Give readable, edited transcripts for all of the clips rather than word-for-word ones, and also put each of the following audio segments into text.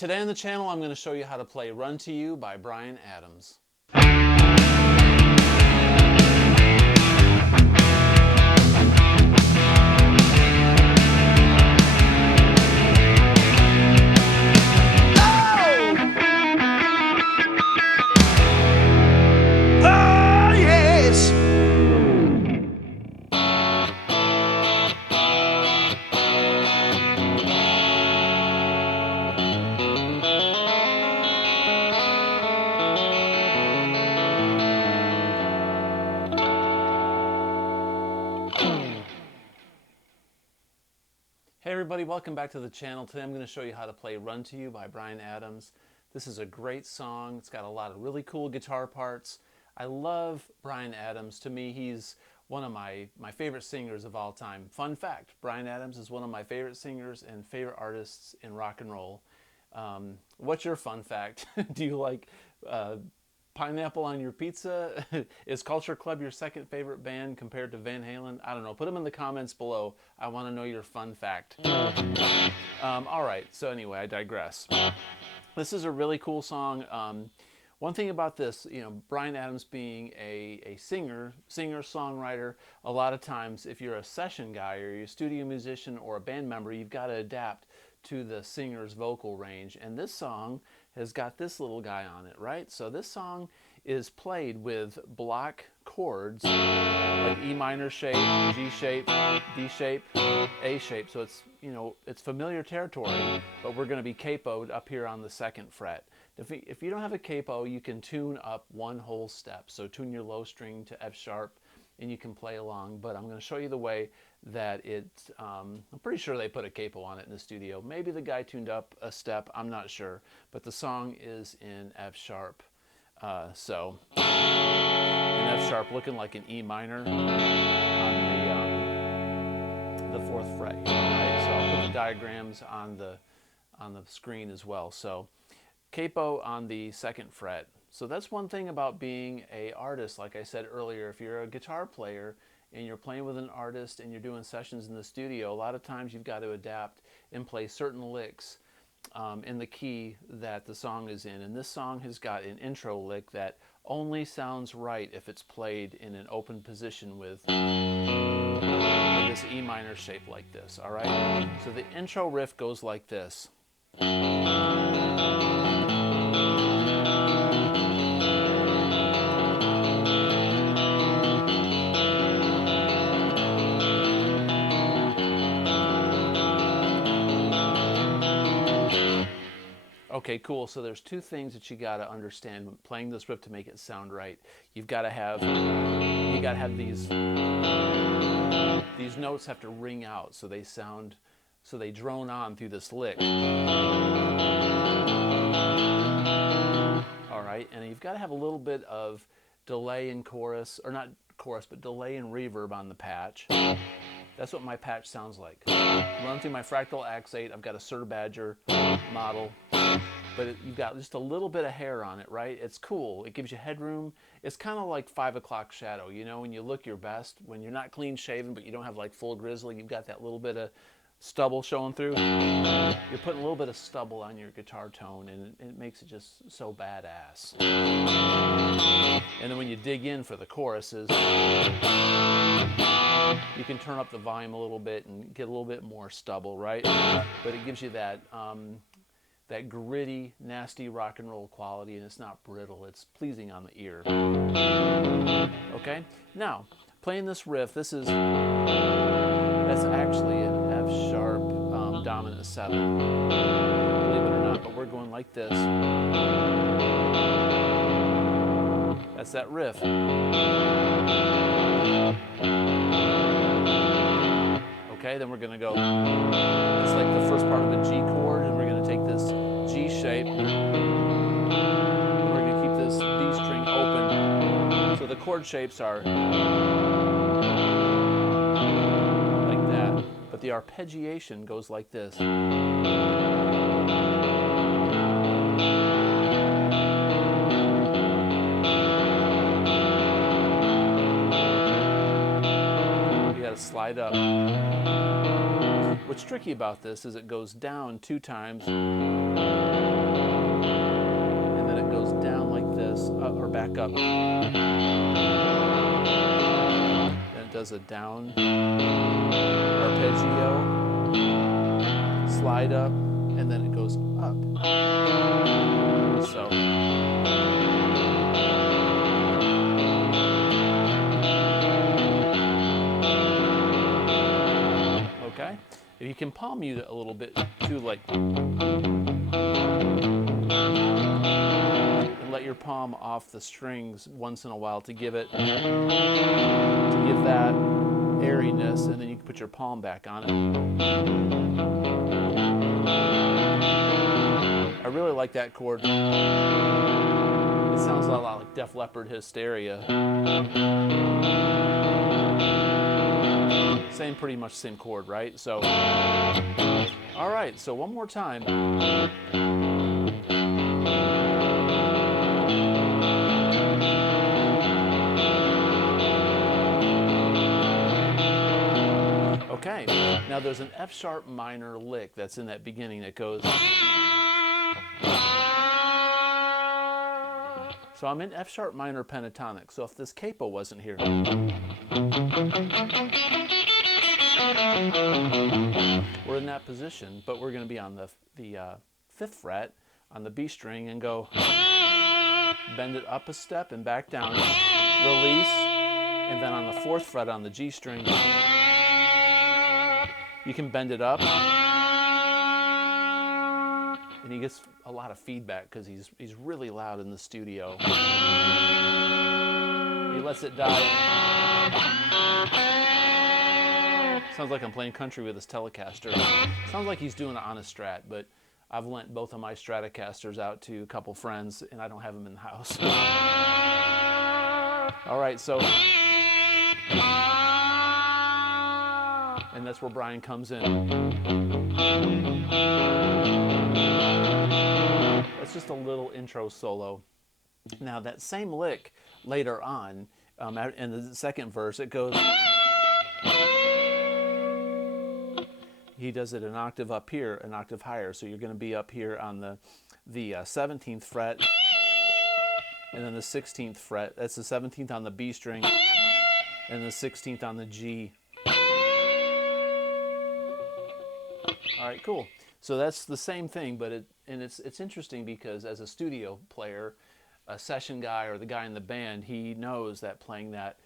Today on the channel, I'm going to show you how to play Run to You by Bryan Adams. Hey everybody, welcome back to the channel. Today I'm going to show you how to play Run to You by Bryan Adams. This is a great song. It's got a lot of really cool guitar parts. I love Bryan Adams. To me, he's one of my favorite singers of all time. Fun fact, Bryan Adams is one of my favorite singers and favorite artists in rock and roll. What's your fun fact? Do you like pineapple on your pizza? Is Culture Club your second favorite band compared to Van Halen? I don't know. Put them in the comments below. I want to know your fun fact. All right. So anyway, I digress. This is a really cool song. One thing about this, Bryan Adams being a singer, songwriter, a lot of times if you're a session guy or you're a studio musician or a band member, you've got to adapt to the singer's vocal range. And this song has got this little guy on it, right? So this song is played with block chords like E minor shape, G shape, D shape, A shape. So it's, it's familiar territory, but we're going to be capoed up here on the second fret. If you don't have a capo, you can tune up one whole step. So tune your low string to F sharp and you can play along, but I'm going to show you the way that it's, I'm pretty sure they put a capo on it in the studio. Maybe the guy tuned up a step, I'm not sure, but the song is in F sharp. So in F sharp, looking like an E minor on the fourth fret here, right? So I'll put the diagrams on the screen as well. So capo on the second fret. So that's one thing about being an artist. Like I said earlier, if you're a guitar player and you're playing with an artist and you're doing sessions in the studio, a lot of times you've got to adapt and play certain licks in the key that the song is in. And this song has got an intro lick that only sounds right if it's played in an open position with this E minor shape like this, all right? So the intro riff goes like this. Okay, cool. So there's two things that you got to understand when playing this riff to make it sound right. You got to have these notes have to ring out so they sound, so they drone on through this lick. All right, and you've got to have a little bit of delay in chorus, or not chorus, but delay and reverb on the patch. That's what my patch sounds like. Run through my Fractal Axe8. I've got a Sir Badger model, but you've got just a little bit of hair on it, right? It's cool. It gives you headroom. It's kind of like 5 o'clock shadow, when you look your best, when you're not clean shaven, but you don't have like full grizzly, you've got that little bit of stubble showing through. You're putting a little bit of stubble on your guitar tone, and it makes it just so badass. And then when you dig in for the choruses, you can turn up the volume a little bit and get a little bit more stubble, right? But it gives you that that gritty, nasty rock and roll quality, and it's not brittle. It's pleasing on the ear. Okay? Now, playing this riff, that's actually an F sharp dominant 7. Believe it or not, but we're going like this. That's that riff. Okay, then we're going to go, it's like the first part of a G chord, and we're going to take this G shape, and we're going to keep this D string open. So the chord shapes are like that, but the arpeggiation goes like this. Slide up. What's tricky about this is it goes down 2 times back up. Then it does a down arpeggio, slide up, and then it goes up. So okay, if you can palm mute it a little bit too, like, and let your palm off the strings once in a while to give that airiness, and then you can put your palm back on it. I really like that chord. It sounds a lot like Def Leppard Hysteria. Pretty much same chord, right? So, all right, so one more time. Okay, now there's an F sharp minor lick that's in that beginning that goes. So I'm in F sharp minor pentatonic. So if this capo wasn't here, we're in that position, but we're going to be on the 5th fret on the B string and go bend it up a step and back down, release, and then on the 4th fret on the G string, you can bend it up, and he gets a lot of feedback because he's really loud in the studio. He lets it die. Sounds like I'm playing country with his Telecaster. Sounds like he's doing it on a Strat, but I've lent both of my Stratocasters out to a couple friends, and I don't have them in the house. All right, so, and that's where Bryan comes in. That's just a little intro solo. Now that same lick later on, in the 2nd verse, it goes. He does it an octave up here, an octave higher. So you're going to be up here on the 17th fret, and then the 16th fret. That's the 17th on the B string, and the 16th on the G. All right, cool. So that's the same thing, but it's interesting because as a studio player, a session guy or the guy in the band, he knows that playing that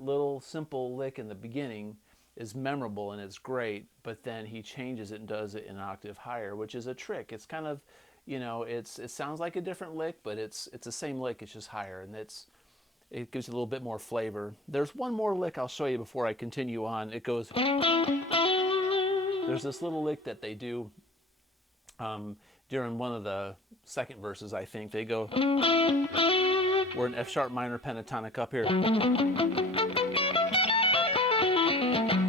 little simple lick in the beginning is memorable and it's great, but then he changes it and does it an octave higher, which is a trick. It's kind of, it sounds like a different lick, but it's the same lick, it's just higher, and it gives you a little bit more flavor. There's one more lick I'll show you before I continue on. It goes, there's this little lick that they do during one of the 2nd verses, I think. They go, we're in F sharp minor pentatonic up here.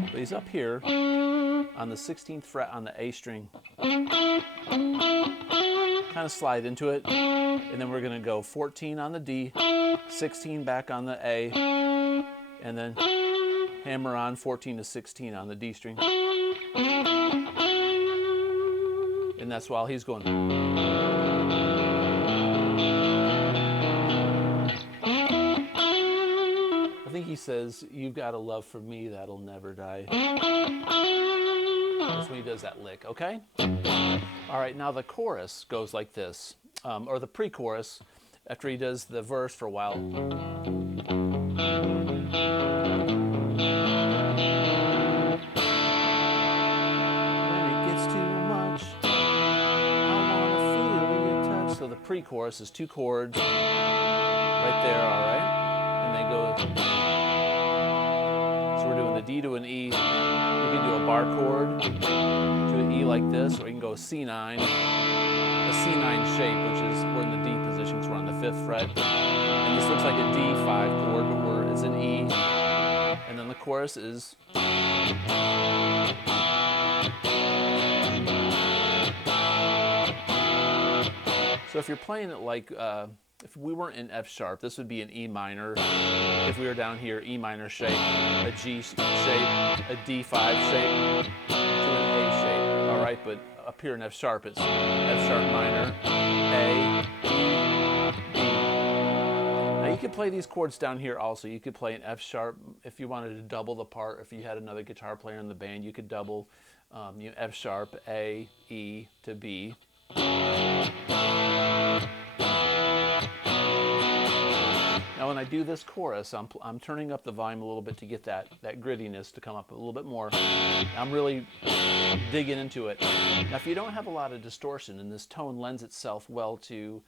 But he's up here on the 16th fret on the A string. Kind of slide into it, and then we're going to go 14 on the D, 16 back on the A, and then hammer on 14 to 16 on the D string. And that's while he's going. I think he says, "You've got a love for me that'll never die." That's when he does that lick, okay? All right, now the chorus goes like this, or the pre-chorus, after he does the verse for a while. So the pre-chorus is 2 chords right there, all right? And they go, so we're doing the D to an E. You can do a bar chord to an E like this, or you can go a C9 shape, which is we're in the D position, so we're on the 5th fret. And this looks like a D5 chord, but it's an E. And then the chorus is. So if you're playing it like, if we weren't in F sharp, this would be an E minor. If we were down here, E minor shape, a G shape, a D5 shape, to an A shape. All right, but up here in F sharp, it's F sharp minor, A, E, D. could play these chords down here also. You could play an F sharp if you wanted to double the part. If you had another guitar player in the band, you could double F sharp, A, E to B. Now when I do this chorus, I'm turning up the volume a little bit to get that grittiness to come up a little bit more. I'm really digging into it. Now if you don't have a lot of distortion, and this tone lends itself well to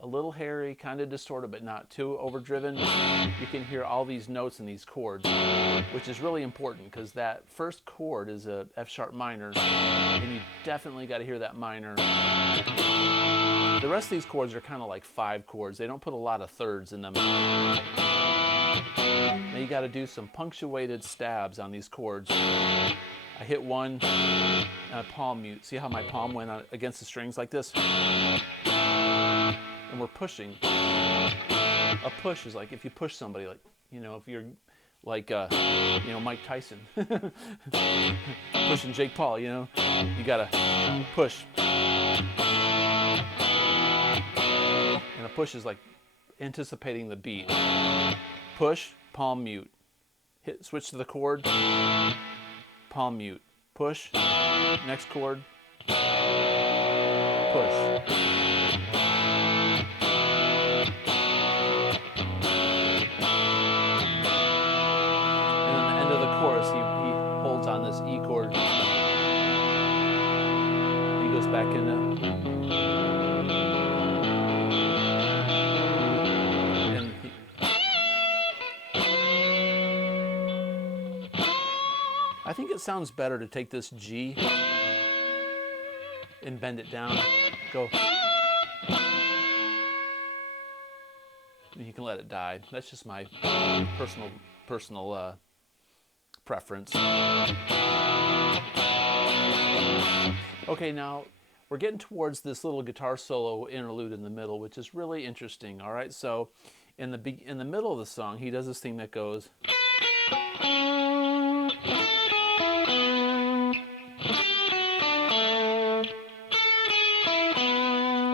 a little hairy, kind of distorted, but not too overdriven, you can hear all these notes in these chords, which is really important because that first chord is a F sharp minor, and you definitely got to hear that minor. The rest of these chords are kind of like 5 chords. They don't put a lot of thirds in them. Now you got to do some punctuated stabs on these chords. I hit one, and I palm mute. See how my palm went against the strings like this? And we're pushing. A push is like if you push somebody, like, you know, if you're like, you know, Mike Tyson pushing Jake Paul, you know, you gotta push. And a push is like anticipating the beat. Push, palm mute. Hit, switch to the chord, palm mute. Push, next chord, push. He holds on this E chord. He goes back into, and I think it sounds better to take this G and bend it down. Go. You can let it die. That's just my personal preference. Okay, now we're getting towards this little guitar solo interlude in the middle, which is really interesting. All right, so in the middle of the song, he does this thing that goes.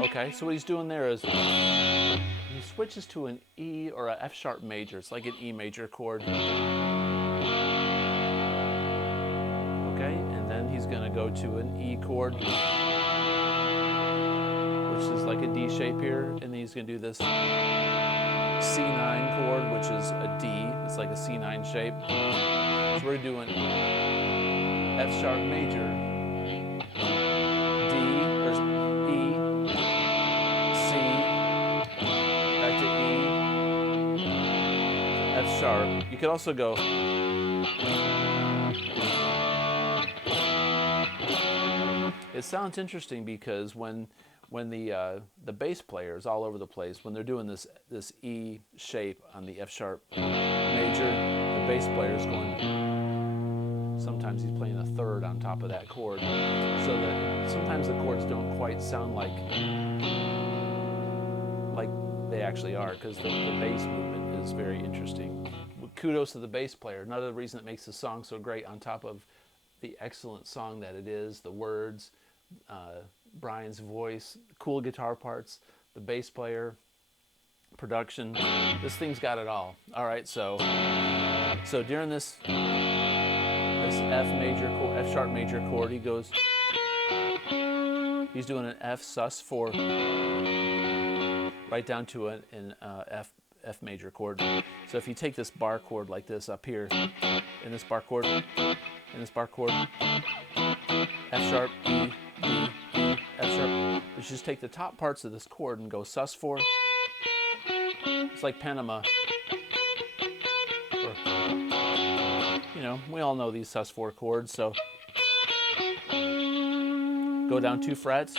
Okay, so what he's doing there is he switches to an E or a F sharp major. It's like an E major chord. Okay, and then he's going to go to an E chord, which is like a D shape here, and then he's going to do this C9 chord, which is a D. It's like a C9 shape. So we're doing F sharp major, D, or E, C, back to E, F sharp. You could also go. It sounds interesting because when the bass players all over the place, when they're doing this E shape on the F sharp major, the bass player is going. Sometimes he's playing a third on top of that chord, so that sometimes the chords don't quite sound like they actually are, because the bass movement is very interesting. Kudos to the bass player. Another reason that makes the song so great, on top of the excellent song that it is, the words, Bryan's voice, cool guitar parts, the bass player, production. This thing's got it all. All right, so during this F sharp major chord, he goes. He's doing an F sus4, right down to an F major chord. So if you take this bar chord like this up here, in this bar chord, F sharp, E, D, E, F sharp. You just take the top parts of this chord and go sus4. It's like Panama. Or, you know, we all know these sus4 chords, so go down 2 frets,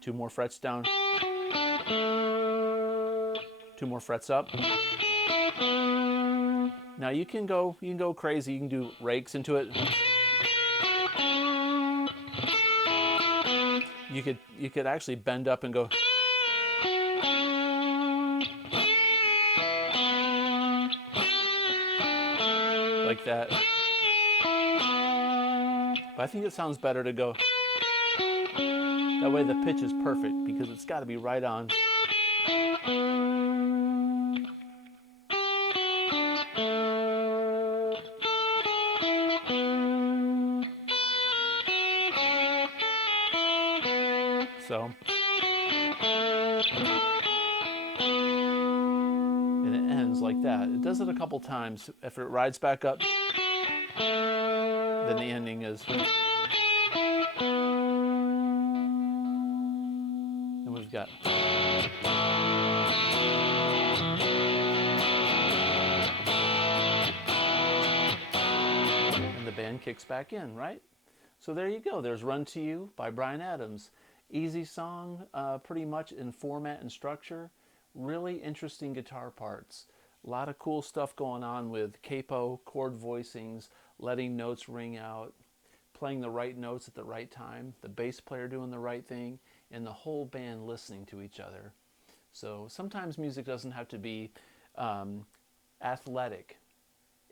2 more frets down, 2 more frets up. Now you can go crazy. You can do rakes into it. You could actually bend up and go. Like that. But I think it sounds better to go. That way the pitch is perfect, because it's got to be right on. So, and it ends like that. It does it a couple times. If it rides back up, then the ending is. And we've got. And the band kicks back in, right? So there you go. There's Run to You by Bryan Adams. Easy song, pretty much in format and structure. Really interesting guitar parts. A lot of cool stuff going on with capo, chord voicings, letting notes ring out, playing the right notes at the right time, the bass player doing the right thing, and the whole band listening to each other. So sometimes music doesn't have to be athletic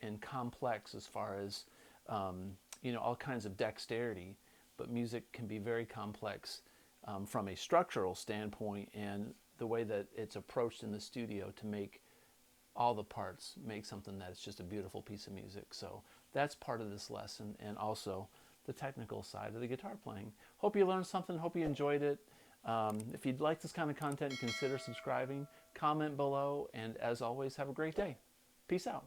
and complex as far as all kinds of dexterity, but music can be very complex from a structural standpoint and the way that it's approached in the studio to make all the parts make something that's just a beautiful piece of music. So that's part of this lesson, and also the technical side of the guitar playing. Hope you learned something. Hope you enjoyed it. If you'd like this kind of content, consider subscribing, comment below, and as always, have a great day. Peace out.